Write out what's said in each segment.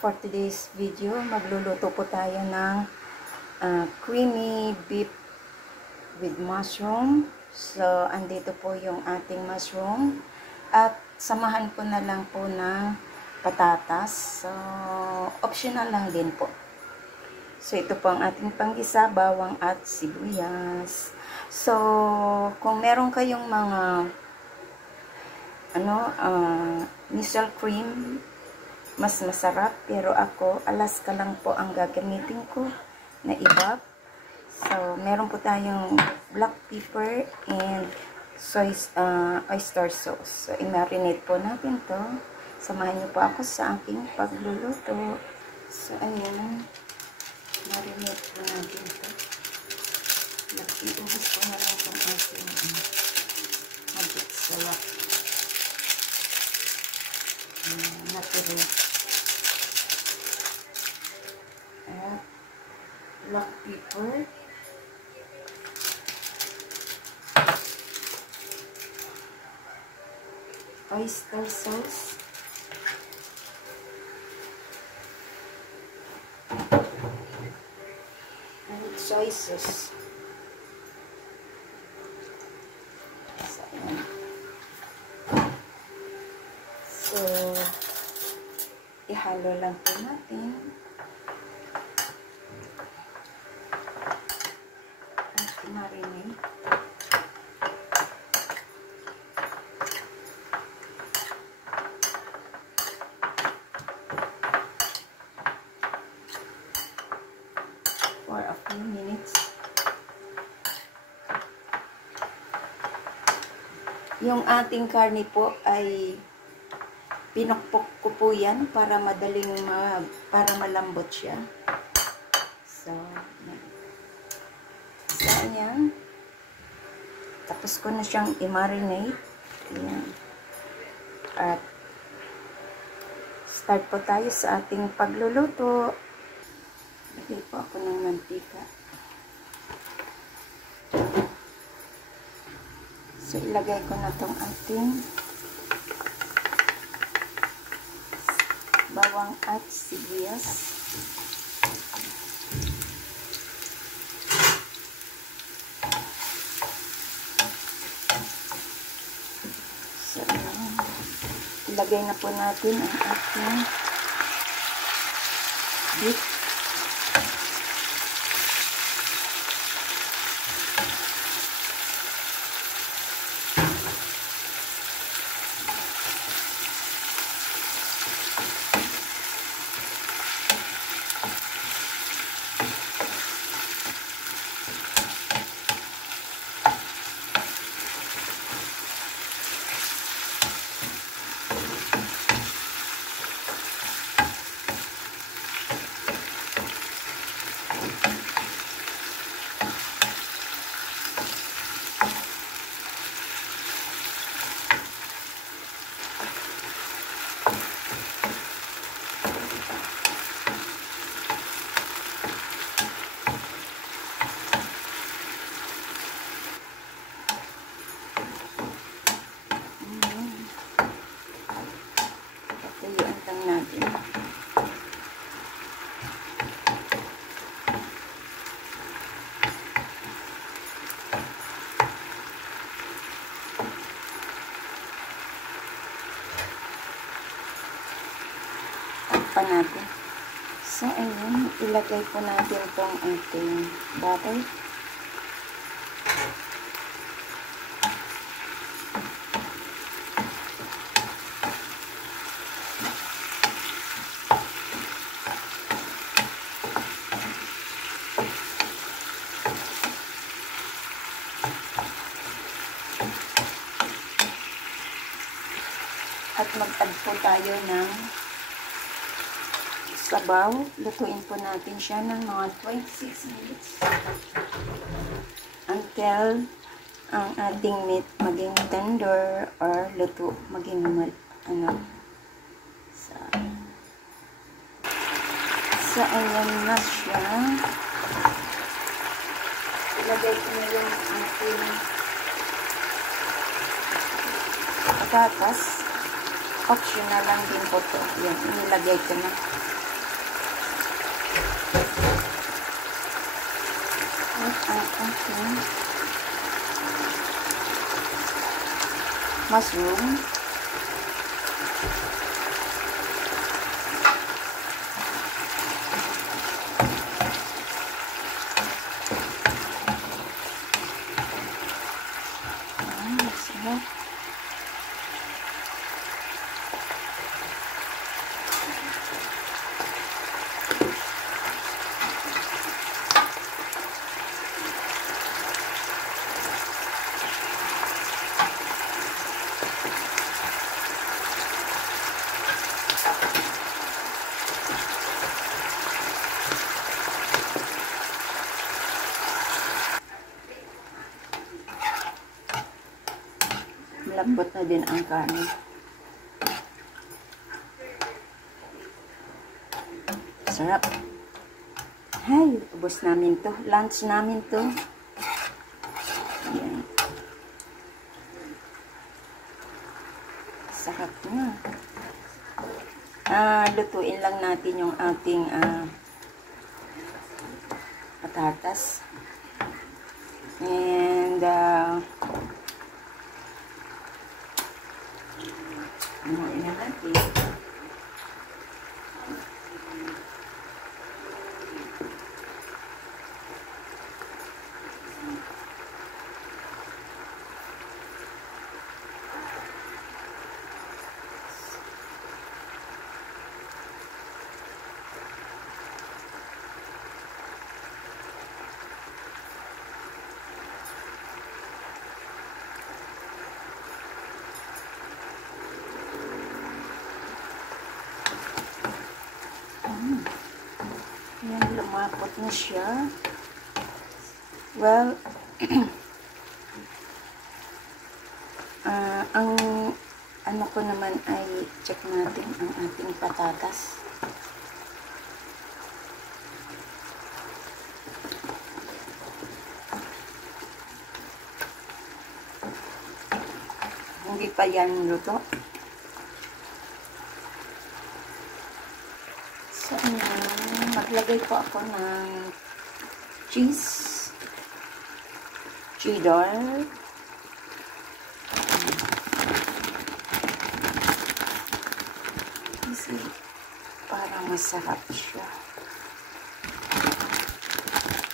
for today's video, magluluto po tayo ng creamy beef with mushroom. So, andito po yung ating mushroom. At samahan ko na lang po ng patatas. So, optional lang din po. So, ito po ang ating panggisa, bawang at sibuyas. So, kung meron kayong mga miso cream, mas masarap, pero ako Alaska lang po ang gagamitin ko na iba. So meron po tayong black pepper and oyster sauce. So i-marinate po natin to. Samahan niyo po ako sa aking pagluluto. So ayan, marinate po natin to. Iubos ko na lang itong ating magic syrup. Natural. At black pepper. Oyster sauce. And soy sauce. So, ihalo lang po natin. At i-marinate. For a few minutes. Yung ating karne po ay pinukpok ko po yan para para malambot siya. So, yan. Yan. Tapos ko na siyang i-marinate. Yan. At start po tayo sa ating pagluluto. Lagay po ako ng mantika. So, ilagay ko na tong ating bawang at sibuyas. So, ilagay na po natin ang ating beef. Pa natin. So, ayun, ilagay po natin itong ating butter. At mag-add po tayo ng sabaw. Lutuin po natin siya ng mga 26 minutes until ang ating meat maging tender or luto, maging so ayan na siya. Ilagay ko na yung ating patatas. Optional lang din po to. Yan, inilagay ko na. Okay. Mushroom. Sarap. Malambot na din ang kanin. Sarap. Hay, ubos namin to. Lunch namin to. Ayan. Sarap na. Lutuin lang natin yung ating patatas. And haluin na natin. Yan, lumapot na siya. Well, ang ano ko naman ay check natin ang ating patatas. Hindi pa yan luto. So, maglagay po ako ng cheese, cheddar, kasi parang masarap siya.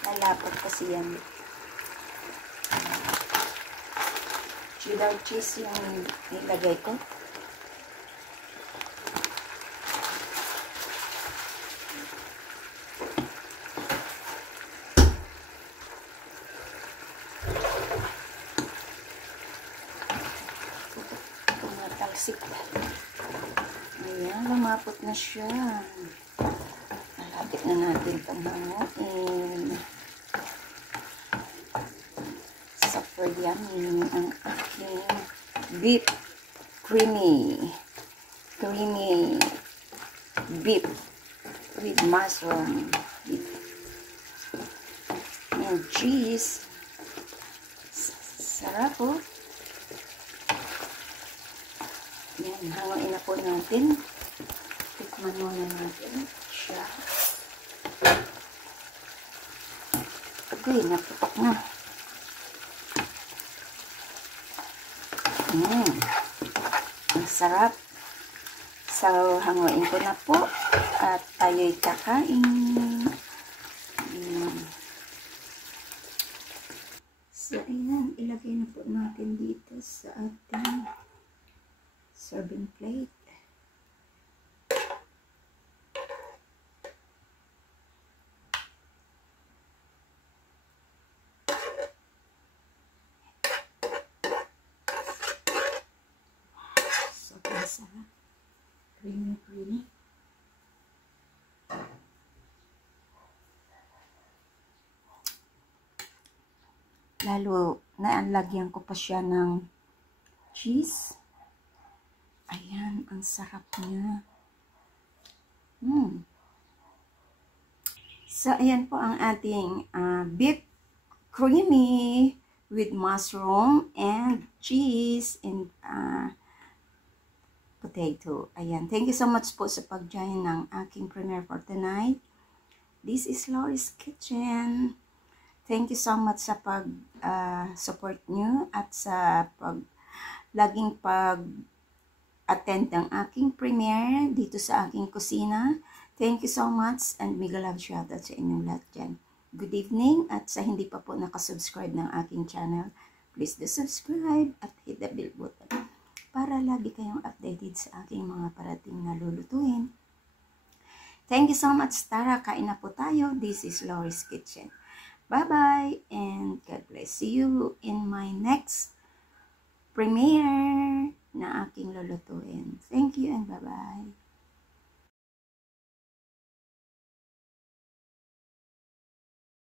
Lalapot kasi yan. Cheddar cheese yung nilagay ko. Tumatalsik. Ayan, lumapot na siya. Malapit na natin panghanguin. Super yummy ang aking beef creamy beef with mushroom and cheese. Sarap po. Yan, hanguin na po natin. Tikman muna natin siya. Okay, naputok na. Ang sarap. So, hanguin ko na po at tayo'y kakain. So, ayan, ilagay na po natin dito sa ating serving plate. Sobrang sarap. Creamy. Lalo, naalagyan ko pa siya ng cheese. Ayan, ang sarap niya. So, ayan po ang ating beef creamy with mushroom and cheese and potato. Ayan. Thank you so much po sa pag-join ng aking premiere for tonight. This is Lori's Kitchen. Thank you so much sa pag-support nyo at sa laging pag-attend ng aking premiere dito sa aking kusina. Thank you so much and mega love shoutout sa inyong lahat dyan. Good evening at sa hindi pa po nakasubscribe ng aking channel, please do subscribe at hit the bell button para lagi kayong updated sa aking mga parating na lulutuin. Thank you so much. Tara, kain na po tayo. This is Lori's Kitchen. Bye-bye and God bless. See you in my next premiere na aking lulutuin. Thank you and bye-bye.